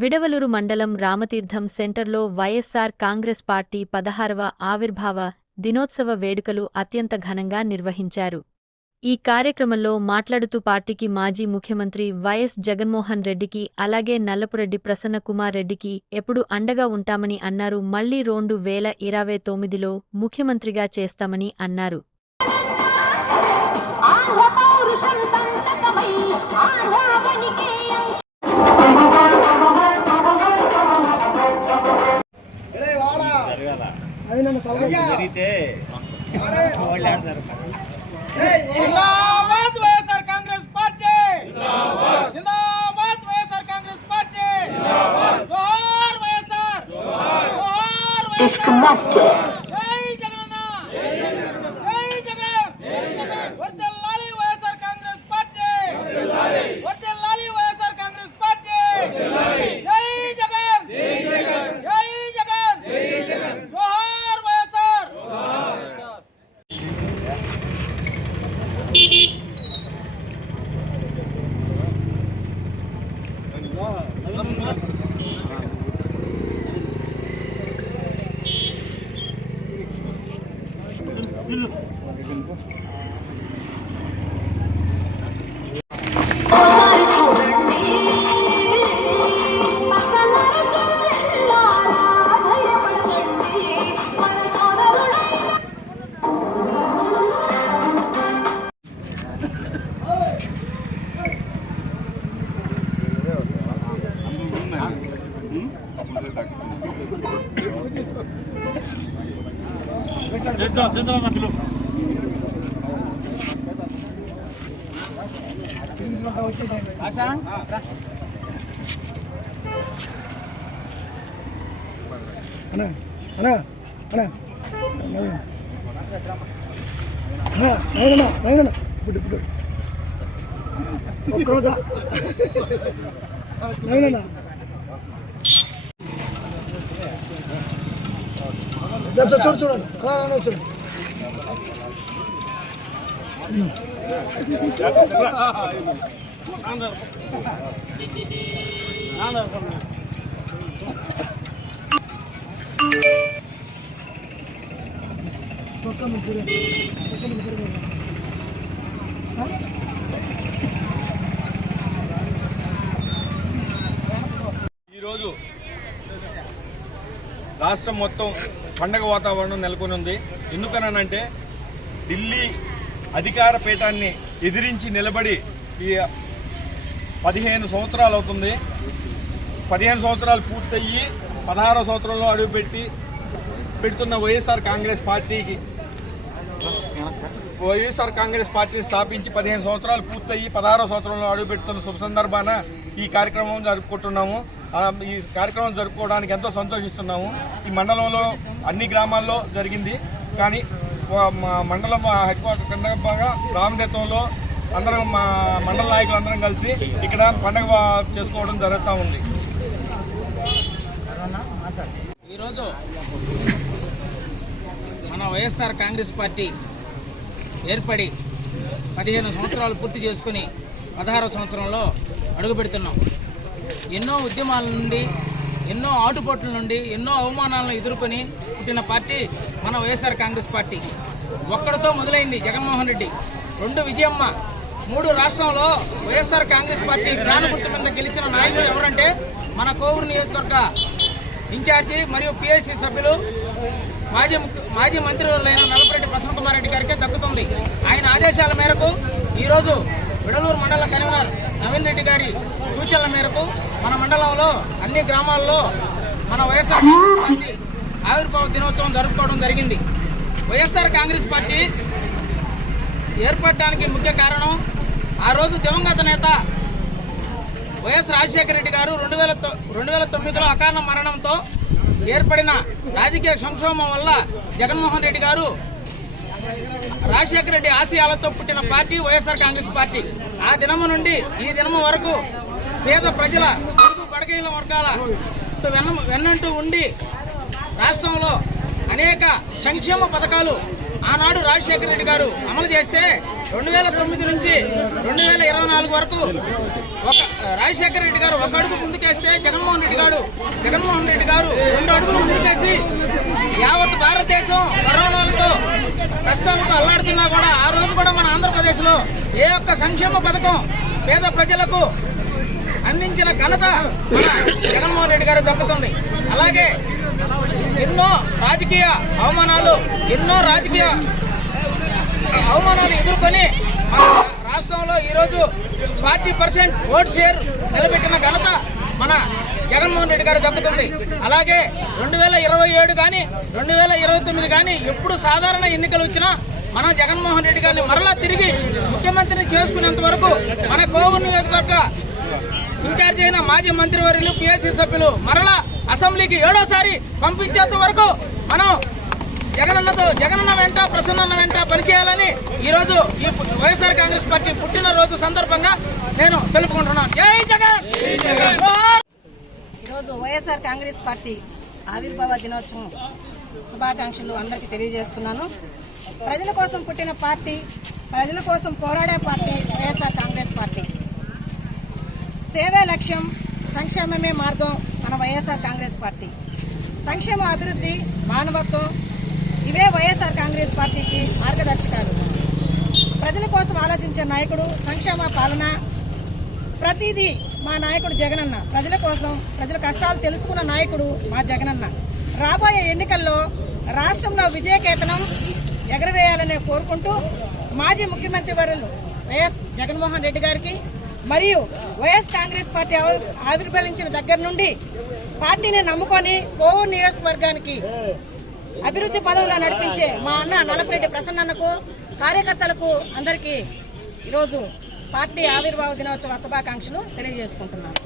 విడవలూరు మండలం రామతీర్థం సెంటర్లో వైఎస్సార్ కాంగ్రెస్ పార్టీ 16వ ఆవిర్భావ దినోత్సవ వేడుకలు అత్యంత ఘనంగా నిర్వహించారు. ఈ కార్యక్రమంలో మాట్లాడుతూ పార్టీకి మాజీ ముఖ్యమంత్రి వైఎస్ జగన్మోహన్ రెడ్డికి అలాగే నల్లపురెడ్డి ప్రసన్నకుమార్ రెడ్డికి ఎప్పుడు అండగా ఉంటామని అన్నారు. మళ్లీ 2029లో ముఖ్యమంత్రిగా చేస్తామని అన్నారు. जिंदाबाद వైఎస్ఆర్ కాంగ్రెస్ పార్టీ जिंदाबाद వైఎస్ఆర్ కాంగ్రెస్ పార్టీ జోహార్ వైఎస్ఆర్ జోహార్ వైఎస్ఆర్ జై జగన్ జై జగన్ వర్ధిల్లాలి వైఎస్ఆర్ కాంగ్రెస్ పార్టీ వర్ధిల్లాలి వైఎస్ఆర్ కాంగ్రెస్ పార్టీ జై జగన్ జై జగన్ జోహార్ వైఎస్ఆర్ చూడండి ఈరోజు రాష్ట్రం మొత్తం పండగ వాతావరణం నెలకొని ఉంది. ఎందుకనంటే ఢిల్లీ అధికార పీఠాన్ని ఎదిరించి నిలబడి ఈ 15 సంవత్సరాలు అవుతుంది. 15 సంవత్సరాలు పూర్తయ్యి 16వ సంవత్సరంలో పెడుతున్న వైఎస్ఆర్ కాంగ్రెస్ పార్టీని స్థాపించి 15 సంవత్సరాలు పూర్తయ్యి 16వ సంవత్సరంలో అడుగుపెడుతున్న శుభ సందర్భాన ఈ కార్యక్రమం జరుపుకుంటున్నాము. ఈ కార్యక్రమం జరుపుకోవడానికి ఎంతో సంతోషిస్తున్నాము. ఈ మండలంలో అన్ని గ్రామాల్లో జరిగింది. కానీ మండలం హెడ్ క్వార్టర్ సందర్భంగా రామతీర్థంలో అందరం మా మండల నాయకులు అందరం కలిసి ఇక్కడ పండుగ చేసుకోవడం జరుగుతూ ఉంది. ఈరోజు మన వైఎస్ఆర్ కాంగ్రెస్ పార్టీ ఏర్పడి 15 సంవత్సరాలు పూర్తి చేసుకుని 16వ సంవత్సరంలో అడుగుపెడుతున్నాం. ఎన్నో ఉద్యమాల నుండి, ఎన్నో ఆటుపోట్ల నుండి, ఎన్నో అవమానాలను ఎదుర్కొని పుట్టిన పార్టీ మన వైఎస్ఆర్ కాంగ్రెస్ పార్టీ. ఒక్కడితో మొదలైంది జగన్మోహన్ రెడ్డి, 2 విజయమ్మ, 3 రాష్ట్రంలో వైఎస్ఆర్ కాంగ్రెస్ పార్టీ ప్రాణపుట్టు మీద గెలిచిన నాయకుడు ఎవరంటే మన కోవూరు నియోజకవర్గ ఇన్ఛార్జి మరియు పిఎస్సి సభ్యులు మాజీ మంత్రులైన నల్లపురెడ్డి ప్రసన్నకుమార్ రెడ్డి గారికే దక్కుతుంది. ఆయన ఆదేశాల మేరకు ఈరోజు విడవలూరు మండల కన్వీనర్ నవీన్ రెడ్డి గారి సూచనల మేరకు మన మండలంలో అన్ని గ్రామాల్లో మన వైఎస్ఆర్ కాంగ్రెస్ పార్టీ ఆవిర్భావ దినోత్సవం జరుపుకోవడం జరిగింది. వైఎస్ఆర్ కాంగ్రెస్ పార్టీ ఏర్పడడానికి ముఖ్య కారణం ఆ రోజు దివంగత నేత వైఎస్ రాజశేఖర రెడ్డి గారు 2009లో అకాల మరణంతో ఏర్పడిన రాజకీయ సంక్షోభం వల్ల జగన్మోహన్ రెడ్డి గారు రాజశేఖర రెడ్డి ఆశయాలతో పుట్టిన పార్టీ వైఎస్ఆర్ కాంగ్రెస్ పార్టీ. ఆ దినము నుండి ఈ దినము వరకు పేద ప్రజల బడుగు వర్గాల వెన్నంటూ ఉండి రాష్ట్రంలో అనేక సంక్షేమ పథకాలు ఆనాడు రాజశేఖర రెడ్డి గారు అమలు చేస్తే 2009 నుంచి 2024 వరకు రాజశేఖర రెడ్డి గారు ఒక అడుగు ముందుకేస్తే జగన్మోహన్ రెడ్డి గారు 2 అడుగులు ముందుకేసి యావత్ భారతదేశం కరోనాలతో కష్టాలతో అల్లాడుతున్నా కూడా ఆ రోజు కూడా మన ఆంధ్రప్రదేశ్ లో ఏ ఒక్క సంక్షేమ పథకం పేద ప్రజలకు అందించిన ఘనత మన జగన్మోహన్ రెడ్డి గారు దక్కుతుంది. అలాగే ఎన్నో రాజకీయ అవమానాలు ఎదుర్కొని మన రాష్ట్రంలో ఈరోజు 40% ఓట్ షేర్ నిలబెట్టిన ఘనత మన జగన్మోహన్ రెడ్డి గారు దక్కుతుంది. అలాగే 2027 కానీ 2029 కానీ ఎప్పుడు సాధారణ ఎన్నికలు వచ్చినా మనం జగన్మోహన్ రెడ్డి గారిని మరలా తిరిగి ముఖ్యమంత్రిని చేసుకునేంత వరకు మన కోవూరు నియోజకవర్గ ఇన్ఛార్జ్ అయిన మాజీ మంత్రివర్యులు పిఎస్సి సభ్యులు మరలా అసెంబ్లీకి 7వసారి పంపించేంత వరకు మనం జగనన్న వెంట ప్రసన్న వెంట పనిచేయాలని ఈ రోజు ఈ వైఎస్ఆర్ కాంగ్రెస్ పార్టీ పుట్టినరోజు సందర్భంగా నేను తెలుపుకుంటున్నాను. జై జగన్. ఈరోజు వైఎస్ఆర్ కాంగ్రెస్ పార్టీ ఆవిర్భావ దినోత్సవం శుభాకాంక్షలు అందరికీ తెలియజేస్తున్నాను. ప్రజల కోసం పుట్టిన పార్టీ, ప్రజల కోసం పోరాడే పార్టీ వైఎస్ఆర్ కాంగ్రెస్ పార్టీ. సేవే లక్ష్యం, సంక్షేమమే మార్గం మన వైఎస్ఆర్ కాంగ్రెస్ పార్టీ. సంక్షేమ, అభివృద్ధి, మానవత్వం ఇవే వైఎస్ఆర్ కాంగ్రెస్ పార్టీకి మార్గదర్శకాలు. ప్రజల కోసం ఆలోచించే నాయకుడు, సంక్షేమ పాలన, ప్రతిదీ మా నాయకుడు జగనన్న. ప్రజల కోసం, ప్రజల కష్టాలు తెలుసుకున్న నాయకుడు మా జగనన్న. రాబోయే ఎన్నికల్లో రాష్ట్రంలో విజయకేతనం ఎగరవేయాలనే కోరుకుంటూ మాజీ ముఖ్యమంత్రి వర్యులు వైఎస్ జగన్మోహన్ రెడ్డి గారికి మరియు వైఎస్ కాంగ్రెస్ పార్టీ ఆవిర్భవించిన దగ్గర నుండి పార్టీని నమ్ముకొని కోవూరు నియోజకవర్గానికి అభివృద్ధి పదవుల్లో నడిపించే మా అన్న నలపరెడ్డి ప్రసన్నకు, కార్యకర్తలకు అందరికీ ఈరోజు పార్టీ ఆవిర్భావ దినోత్సవ శుభాకాంక్షలు తెలియజేసుకుంటున్నాను.